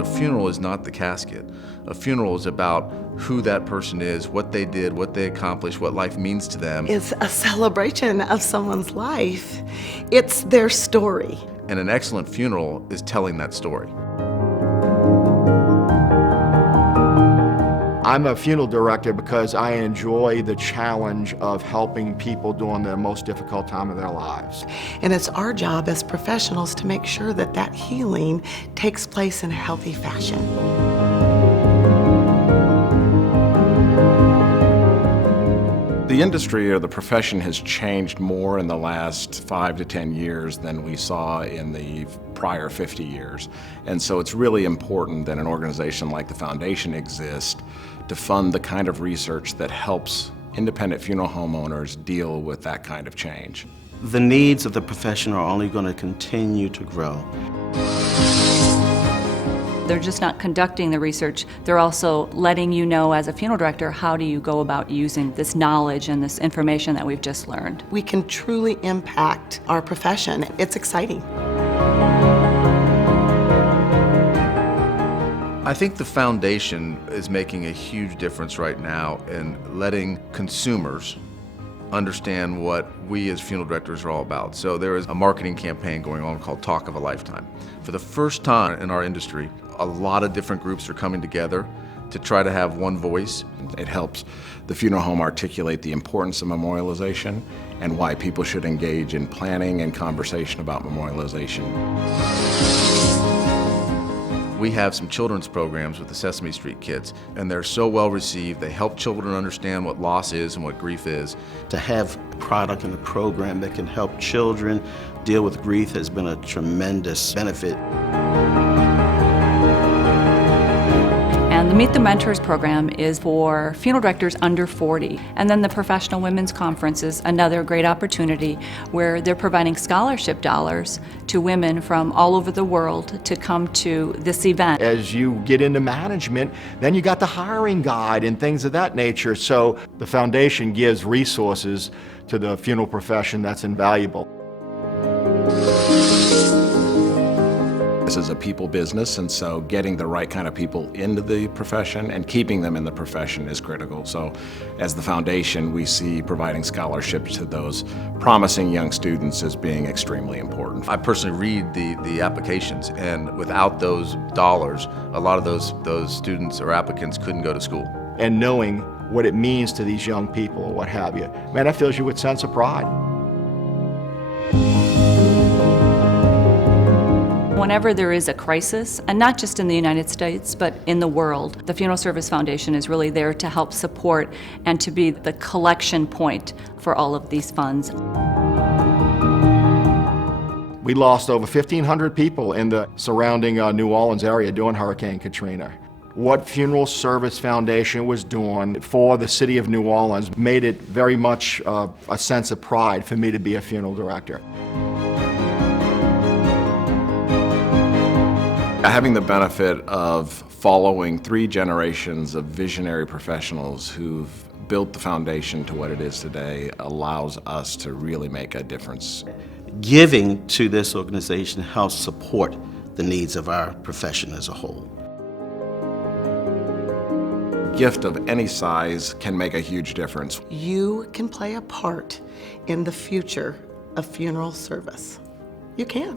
A funeral is not the casket. A funeral is about who that person is, what they did, what they accomplished, what life means to them. It's a celebration of someone's life. It's their story. And an excellent funeral is telling that story. I'm a funeral director because I enjoy the challenge of helping people during the most difficult time of their lives. And it's our job as professionals to make sure that that healing takes place in a healthy fashion. The industry or the profession has changed more in the last 5 to 10 years than we saw in the prior 50 years. And so it's really important that an organization like the Foundation exists to fund the kind of research that helps independent funeral home owners deal with that kind of change. The needs of the profession are only going to continue to grow. They're just not conducting the research, they're also letting you know as a funeral director, how do you go about using this knowledge and this information that we've just learned. We can truly impact our profession. It's exciting. I think the Foundation is making a huge difference right now in letting consumers understand what we as funeral directors are all about. So there is a marketing campaign going on called Talk of a Lifetime. For the first time in our industry, a lot of different groups are coming together to try to have one voice. It helps the funeral home articulate the importance of memorialization and why people should engage in planning and conversation about memorialization. We have some children's programs with the Sesame Street Kids, and they're so well received. They help children understand what loss is and what grief is. To have a product and a program that can help children deal with grief has been a tremendous benefit. And the Meet the Mentors program is for funeral directors under 40. And then the Professional Women's Conference is another great opportunity where they're providing scholarship dollars to women from all over the world to come to this event. As you get into management, then you got the hiring guide and things of that nature. So the Foundation gives resources to the funeral profession that's invaluable. This is a people business, and so getting the right kind of people into the profession and keeping them in the profession is critical. So as the Foundation, we see providing scholarships to those promising young students as being extremely important. I personally read the applications, and without those dollars, a lot of those students or applicants couldn't go to school. And knowing what it means to these young people or what have you, man, that fills you with a sense of pride. Whenever there is a crisis, and not just in the United States, but in the world, the Funeral Service Foundation is really there to help support and to be the collection point for all of these funds. We lost over 1,500 people in the surrounding New Orleans area during Hurricane Katrina. What Funeral Service Foundation was doing for the city of New Orleans made it very much a sense of pride for me to be a funeral director. Having the benefit of following 3 generations of visionary professionals who've built the Foundation to what it is today allows us to really make a difference. Giving to this organization helps support the needs of our profession as a whole. Gift of any size can make a huge difference. You can play a part in the future of funeral service. You can.